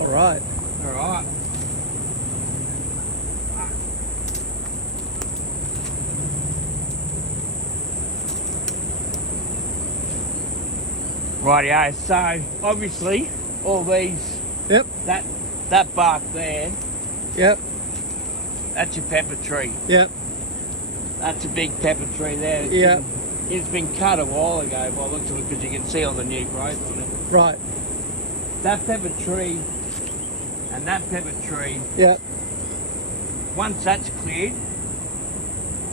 All right. All right. Rightio, so obviously all these, Yep. that bark there, Yep. that's your pepper tree. Yep. That's a big pepper tree there. Yep. It's been cut a while ago by the looks of it because you can see all the new growth on it. Right. That pepper tree and that pepper tree, Yep. once that's cleared,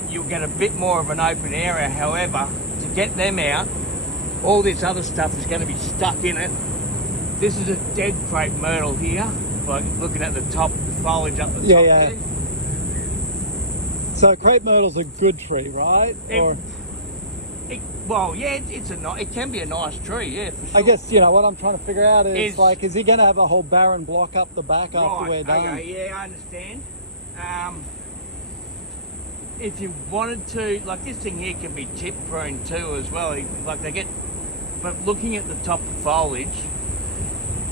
you'll get a bit more of an open area. However, to get them out, all this other stuff is going to be stuck in it. This is a dead crepe myrtle here, like looking at the top, the foliage up the top Yeah. there. So crepe myrtle's a good tree, right? Well, yeah, it can be a nice tree, yeah, for sure. I guess, what I'm trying to figure out is like, is he going to have a whole barren block up the back after we're done? Okay, yeah, I understand. If you wanted to, like this thing here can be tip prune too as well. But looking at the top of foliage,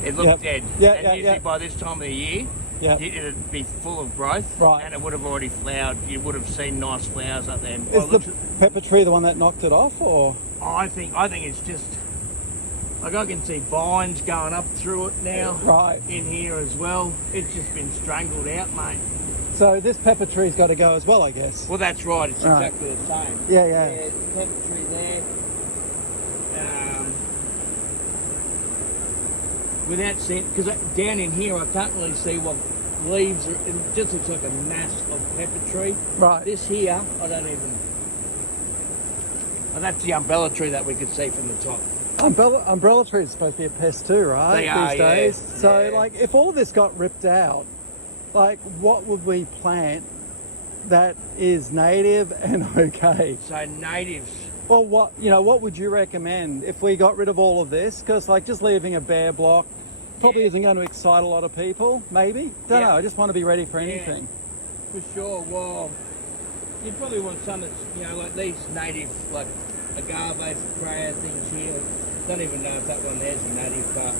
it looked dead. And usually by this time of the year, it'd be full of growth, and it would have already flowered. You would have seen nice flowers up there. Is the pepper tree the one that knocked it off, or? I think it's just like I can see vines going up through it now. Right. In here as well, it's just been strangled out, mate. So this pepper tree's got to go as well, I guess. Well, that's right. It's exactly the same. Yeah. There's the pepper tree there. Without seeing, because down in here I can't really see what leaves are. It just looks like a mass of pepper tree. Right. This here, I don't even. And that's the umbrella tree that we could see from the top. Umbrella trees are supposed to be a pest too, right? They are, these days. yeah. So, like, if all this got ripped out, like, what would we plant that is native and okay? So natives. Well, what would you recommend if we got rid of all of this? Because, like, just leaving a bare block probably isn't going to excite a lot of people, maybe. Don't know, I just want to be ready for anything. For sure. Well, you probably want some that's, like these native, like agave, Freya things here. Don't even know if that one there's a native, but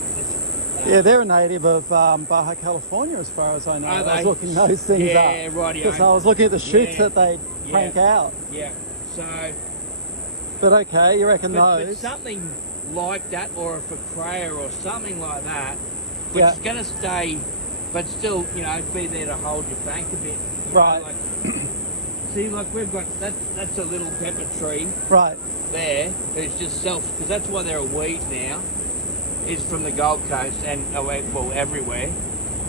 yeah, they're a native of Baja California, as far as I know. I was looking those things up. Yeah, right. Because I was looking at the shoots that they crank out. Yeah. So. But okay, you reckon But those? something like that, or a Freya or something like that, which is going to stay, but still, be there to hold your bank a bit. Right. See, like we've got that's a little pepper tree. Right. There, it's just because that's why they're a weed now. Is from the Gold Coast and everywhere.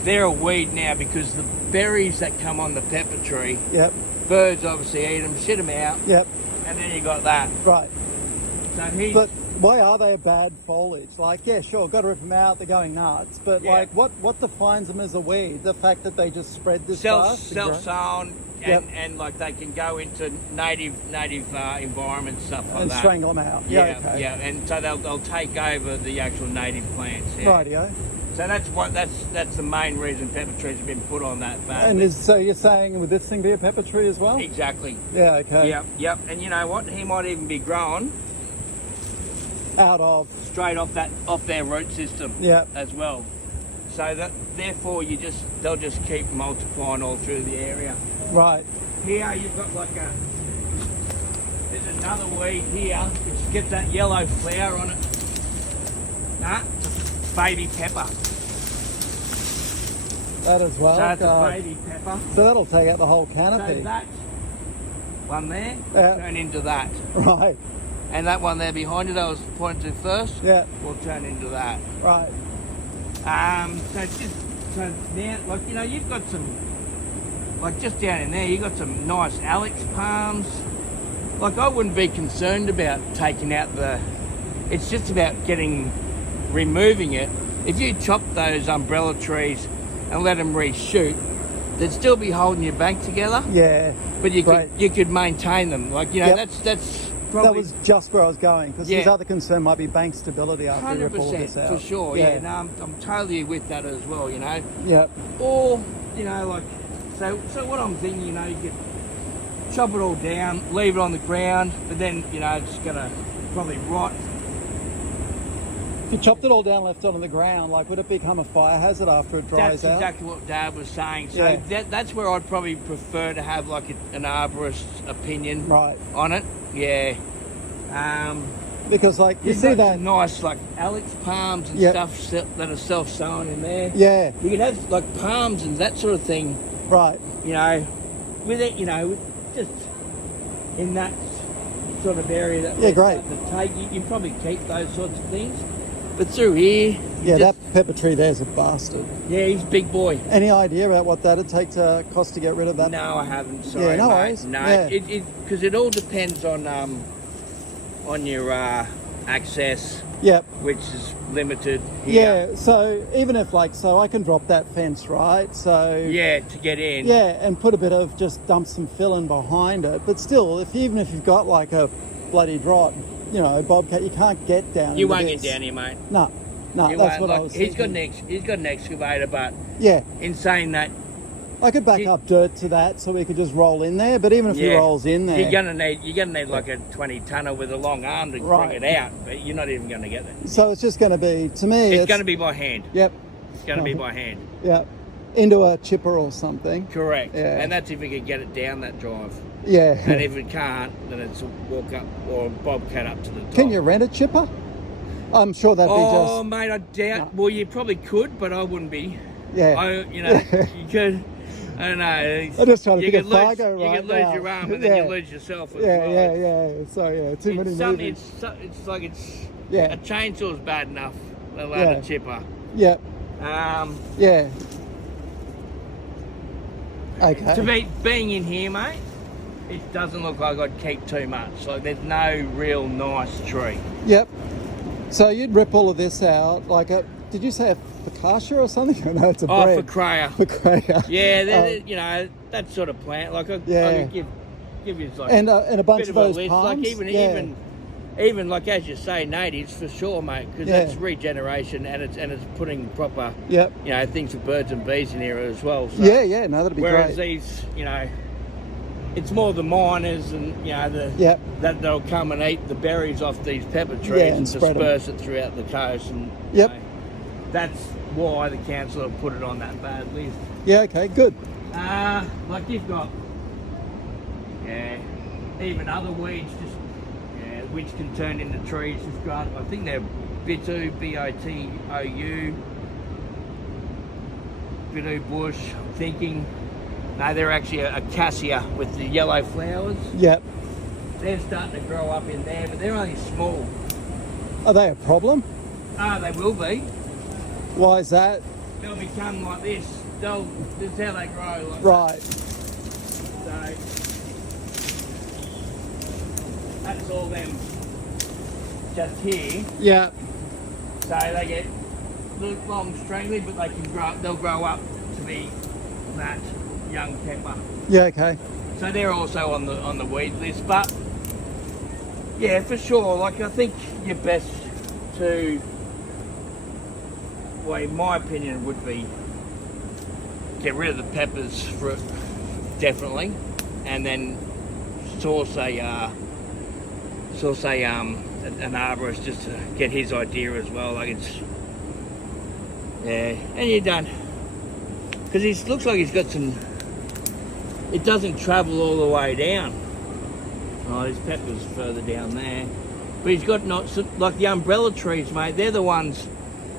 They're a weed now because the berries that come on the pepper tree. Yep. Birds obviously eat them, shit them out. Yep. And then you got that. Right. So But why are they a bad foliage? Like, yeah, sure, got to rip them out. They're going nuts. But like, what defines them as a weed? The fact that they just spread this fast. Self-sown. And like they can go into native environments, stuff like and that. Strangle them out. Yeah, okay. Yeah, and so they'll take over the actual native plants. Yeah. Rightio. So that's the main reason pepper trees have been put on that. And so you're saying would this thing be a pepper tree as well? Exactly. Yeah. Okay. Yep. And you know what? He might even be growing out of straight off their root system. Yeah. As well. So that therefore they'll just keep multiplying all through the area. Right. Here you've got there's another weed here which gets that yellow flower on it. It's a baby pepper. That as well. So it's a baby pepper. So that'll take out the whole canopy. So that one there will turn into that. Right. And that one there behind you that I was pointing to first will turn into that. Right. So now, you've got some, like just down in there, you've got some nice Alex palms. Like I wouldn't be concerned about taking out it's just about removing it. If you chop those umbrella trees and let them reshoot, they'd still be holding your bank together. Yeah. But you could maintain them. Like, that's probably... That was just where I was going, because his other concern might be bank stability after you rip all this out. For sure, yeah. No, I'm totally with that as well, Yeah. Or, so what I'm thinking, you could chop it all down, leave it on the ground, but then, it's going to probably rot. you chopped it all down, left it on the ground, like would it become a fire hazard after it dries That's out? exactly what Dad was saying. So Yeah. that's where I'd probably prefer to have like an arborist's opinion Right. on it. Yeah. Because like you You've see got that. some nice like Alex palms and Yep. stuff that are self-sown in there. Yeah. You could have like palms and that sort of thing. Right. You know, with it. You know, just in that sort of area that Yeah, we're great. starting to take, you probably keep those sorts of things. But through here, you Yeah, just- that pepper tree there's a bastard. yeah, he's a big boy. Any idea about what that'd take to cost to get rid of that? No, I haven't. Sorry, Yeah, no mate. worries. No, Yeah. because it all depends on your access, Yep. which is limited here. Yeah. So even if like so, I can drop that fence, right? So Yeah, to get in. yeah, and put a bit of just dump some fill in behind it. But still, even if you've got like a bloody drop, you know, bobcat, you can't get down. You into won't this. get down here, mate. No, no, You that's won't. what I Like, was he's thinking. got an excavator, but Yeah, in saying that, I could back You- up dirt to that so we could just roll in there. But even if he Yeah. rolls in there, you're gonna need like a 20 tonner with a long arm to Right. bring it out, but you're not even gonna get it. so it's just going to be to me. It's gonna be by hand. Yep, It's gonna be by hand. yep, into a chipper or something. Correct. Yeah. And that's if we could get it down that drive. Yeah. And if it can't, then it's a walk up or a bobcat up to the top. Can you rent a chipper? I'm sure that'd be Oh, just mate, I doubt. No. Well, you probably could, but I wouldn't be. yeah. You know, you could. I don't know. I'm just trying to you think could of lose, Fargo You right could lose now. your arm, and Yeah. then you lose yourself as Yeah, well. yeah. So yeah, too many It's something. movies. It's like it's. Yeah. A chainsaw's bad enough. Let alone Yeah. a chipper. Yep, Um, yeah. Okay. to be being in here, mate, it doesn't look like I'd keep too much. Like there's no real nice tree. Yep. So you'd rip all of this out, like a. Did you say a focaccia or something? No, it's a Oh, bread. for Craya. Focaccia. Yeah, Um, you know that sort of plant. Like I Yeah. could give you like and a bunch bit of of a those list. palms. Like yeah. even like as you say, natives for sure, mate. Because Yeah. that's regeneration and it's putting proper Yep. things for birds and bees in here as well. So, Yeah, yeah. No, that'd be whereas great. these, it's more the miners and Yep. that they'll come and eat the berries off these pepper trees Yeah, and and spread 'em. disperse it throughout the coast. And you Yep. know, that's why the council have put it on that bad list. Yeah. Okay. Good. Like you've got, even other weeds, which can turn into trees. You've got, I think they're Bitou, B-I-T-O-U, Bitou bush. I'm thinking, no, they're actually a cassia with the yellow flowers. Yep. They're starting to grow up in there, but they're only small. Are they a problem? They will be. Why is that? They'll become like this. This is how they grow. Like Right. So that's all them just here. Yeah. So they get long, strangly, but they can grow. They'll grow up to be that young pepper. Yeah. Okay. So they're also on the weed list. But yeah, for sure. Like I think you're best to. Well, in my opinion, would be get rid of the peppers for definitely, and then source an arborist just to get his idea as well. Like it's and you're done because he looks like he's got some. It doesn't travel all the way down. Oh, his pepper's further down there, but he's got not like the umbrella trees, mate. They're the ones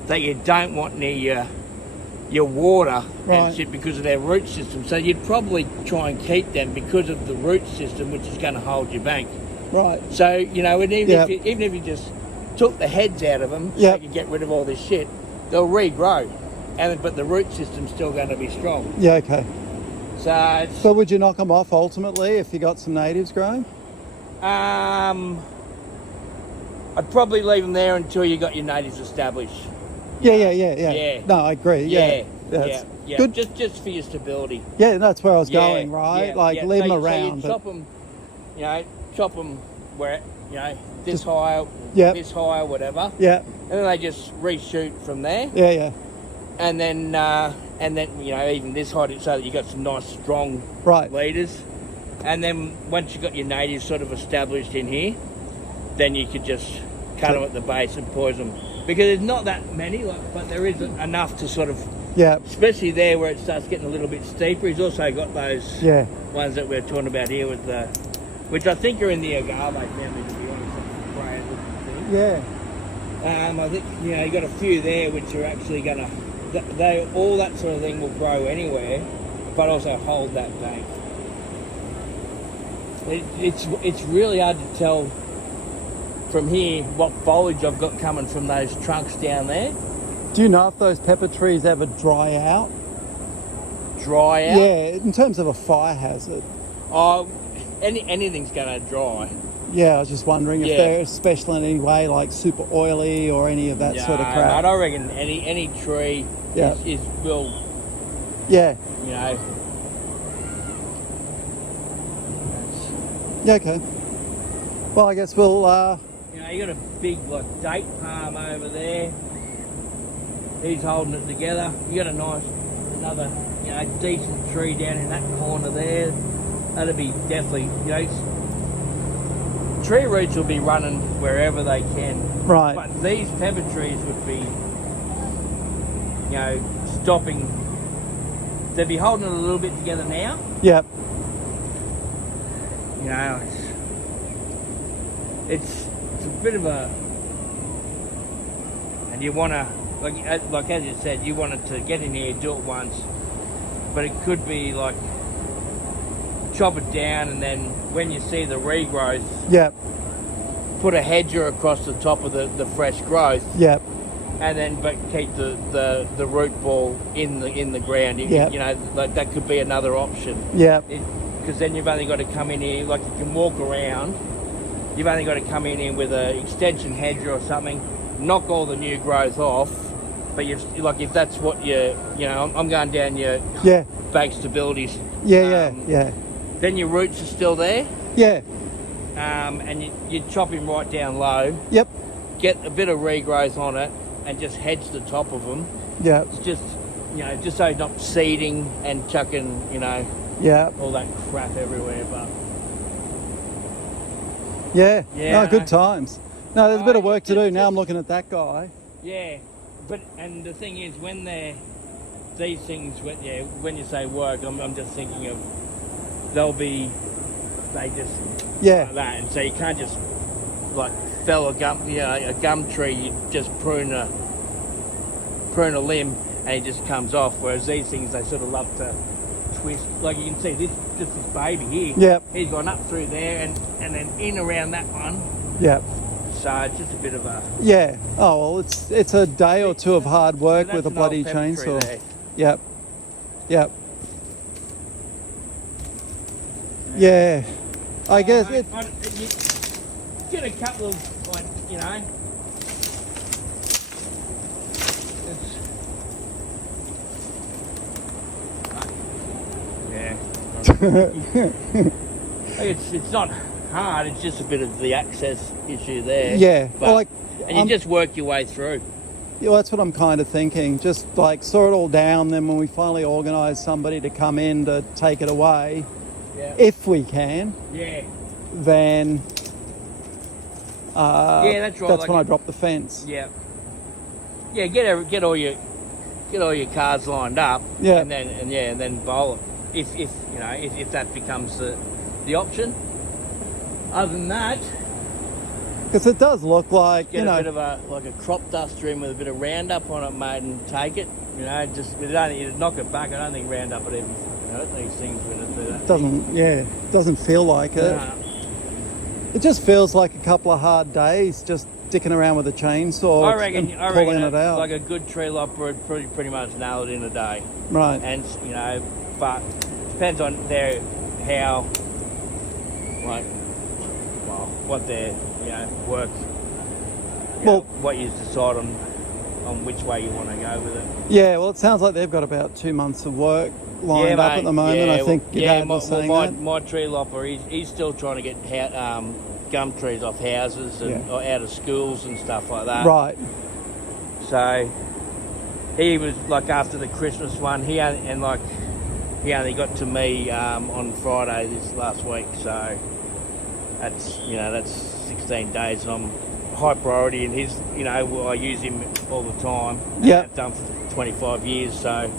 that you don't want near your water Right. and shit because of their root system. So you'd probably try and keep them because of the root system, which is going to hold your bank. Right. So and even Yep. even if you just took the heads out of them, Yep. so you can get rid of all this shit, they'll regrow, but the root system's still going to be strong. Yeah. Okay. So it's, So would you knock them off ultimately if you got some natives growing? I'd probably leave them there until you got your natives established. Yeah. Yeah. No, I agree. Yeah. Yeah. Good. Just for your stability. Yeah, that's where I was Yeah, going, right? yeah, Like yeah. leave So them you around. but- chop them where, this Just- high, Yep. this high, whatever. Yeah. And then they just reshoot from there. Yeah. And then, even this height so that you got some nice strong Right. leaders. And then once you got your natives sort of established in here, then you could just cut them at the base and poise them because there's not that many, but there is enough to sort of, Yeah. especially there where it starts getting a little bit steeper. He's also got those Yeah. ones that we're talking about here with the, which I think are in the agave family, to be honest. Great looking thing. Yeah. I think you got a few there which are actually gonna, they all that sort of thing will grow anywhere, but also hold that bank. It's really hard to tell from here what foliage I've got coming from those trunks down there. Do you know if those pepper trees ever dry out? Dry out? Yeah, in terms of a fire hazard. Oh, anything's gonna dry. Yeah, I was just wondering if Yeah. they're special in any way, like super oily or any of that sort of crap. I reckon any tree Yeah. is will, Yeah. you know. Yeah, okay. Well, I guess we'll, You got a big like date palm over there. He's holding it together. You got another decent tree down in that corner there. That'd be definitely tree roots will be running wherever they can. right. But these pepper trees would be stopping. They'd be holding it a little bit together now. Yep. It's a bit of a, and you want to like as you said, you wanted to get in here, do it once, but it could be like chop it down, and then when you see the regrowth, Yep. put a hedger across the top of the fresh growth, Yep. and then but keep the root ball in the ground. Yep. Like that could be another option. Yep. Because then you've only got to come in here, like you can walk around. You've only got to come in here with an extension hedger or something, knock all the new growth off. But if that's what I'm going down your Yeah. bank stabilities. Yeah. Yeah. Then your roots are still there, Yeah. and you chop him right down low. Yep. Get a bit of regrowth on it, and just hedge the top of them. Yep. It's just just so you're not seeding and chucking Yep. all that crap everywhere. But Yeah. Yeah. No, good times. No, there's a bit of work to do. Now I'm looking at that guy. yeah, and the thing is, when these things, when you say work, I'm just thinking of they just Yeah. like that, and so you can't just like fell a gum tree. You just prune a limb and it just comes off. Whereas these things, they sort of love to twist. Like you can see this baby here. Yep. He's gone up through there and then in around that one. Yep. So it's just a bit of a. Yeah. Oh well, it's a day or two of hard work So with a that's an old bloody pepper tree chainsaw. there. Yep. Yep. Yeah. I guess it. You get a couple of it's not hard. It's just a bit of the access issue there. Yeah. But, Well, like, and you just work your way through. yeah, well, that's what I'm kind of thinking. Just like saw it all down. Then when we finally organise somebody to come in to take it away, Yeah. if we can, Yeah. then Yeah, that's right, That's like when I it- drop the fence. Yeah. Yeah. Get all your cards lined up. Yeah. And then bowl it. If that becomes the option. Other than that, Because it does look like, get you a know, bit of a crop duster in with a bit of Roundup on it, mate, and take it. You knock it back. I don't think Roundup would even hurt these things when it do that. doesn't feel like it. Nah. It just feels like a couple of hard days just dicking around with a chainsaw I reckon and pulling it out. like a good tree lopper would pretty much nail it in a day. Right. And but depends on how what their work. What you decide on which way you want to go with it. Yeah, well, it sounds like they've got about 2 months of work lined up mate. at the moment. I think your dad was saying that. My tree lopper, he's still trying to get gum trees off houses and or out of schools and stuff like that. Right. So he was like after the Christmas one, he only got to me on Friday this last week. So that's 16 days. I'm high priority, and his, you know, I use him all the time. Yeah. I've done for 25 years, so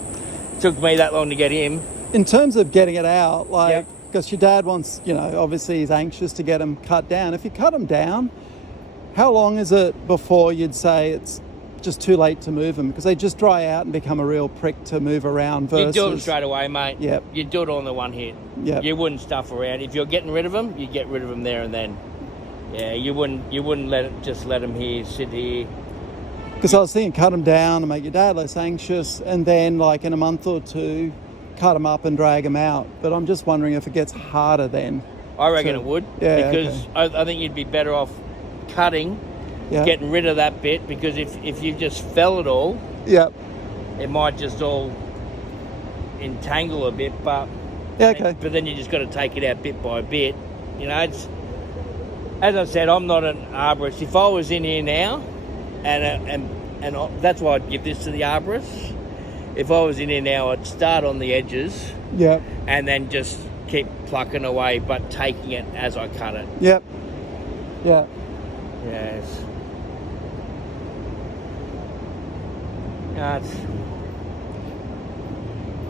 it took me that long to get him. In terms of getting it out, like, Yep. because your dad wants, you know, obviously he's anxious to get them cut down. If you cut them down, how long is it before you'd say it's just too late to move them? Because they just dry out and become a real prick to move around versus... You do them straight away, mate. Yep. You do it on the one hit. Yep. You wouldn't stuff around. If you're getting rid of them, you get rid of them there and then. Yeah, you wouldn't let them here, sit here. Because I was thinking cut them down and make your dad less anxious, and then like in a month or two, cut them up and drag them out. But I'm just wondering if it gets harder then. I reckon So- it would. Yeah, Because okay. I think you'd be better off cutting, Yeah. getting rid of that bit, because if you just fell it all, Yep. it might just all entangle a bit, but Yeah, okay. but then you just got to take it out bit by bit. You know, it's, as I said, I'm not an arborist. If I was in here now, and that's why I'd give this to the arborist. If I was in here now, I'd start on the edges Yep. and then just keep plucking away, but taking it as I cut it. Yep. Yeah. Yes. Yeah, it's,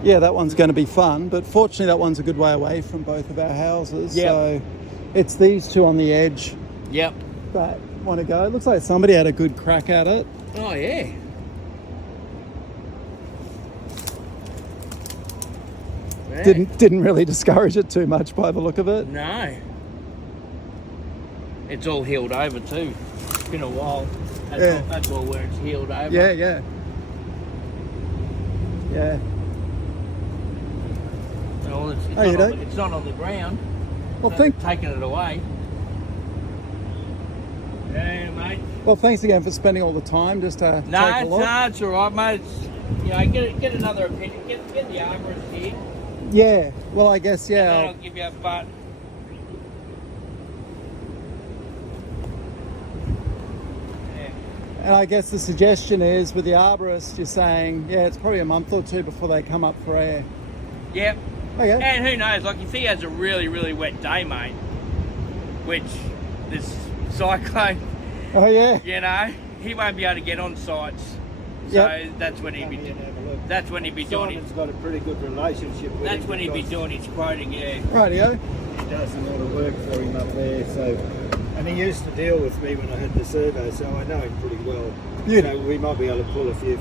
Yeah, that one's going to be fun, but fortunately that one's a good way away from both of our houses. Yep. So it's these two on the edge yep. that want to go. It looks like somebody had a good crack at it. Oh yeah. Yeah. Didn't really discourage it too much by the look of it. No. It's all healed over too. It's been a while. Yeah. That's all where it's healed over. Yeah, yeah. Yeah. Well, it's, Oh, you not on don't? the, it's not on the ground. Well, So thank, taking it away. Yeah, mate. well, thanks again for spending all the time just to No, take a look. it's all right, mate. It's, you know, get another opinion. Get the arborist here. Yeah. Well, I guess, And yeah. then I'll give you a butt. Yeah. And I guess the suggestion is with the arborist, you're saying, yeah, it's probably a month or two before they come up for air. Yep. Okay. And who knows, like if he has a really, really wet day, mate, which this cyclone, Oh, yeah. you know, he won't be able to get on sites. So Yep. that's when he'd Come be in and have a look. that's when he'd be doing Simon's it. got a pretty good relationship with That's him when he'd be because doing his quoting, yeah. Rightio. He does a lot of work for him up there, so and he used to deal with me when I had the survey, so I know him pretty well. Yeah. So we might be able to pull a few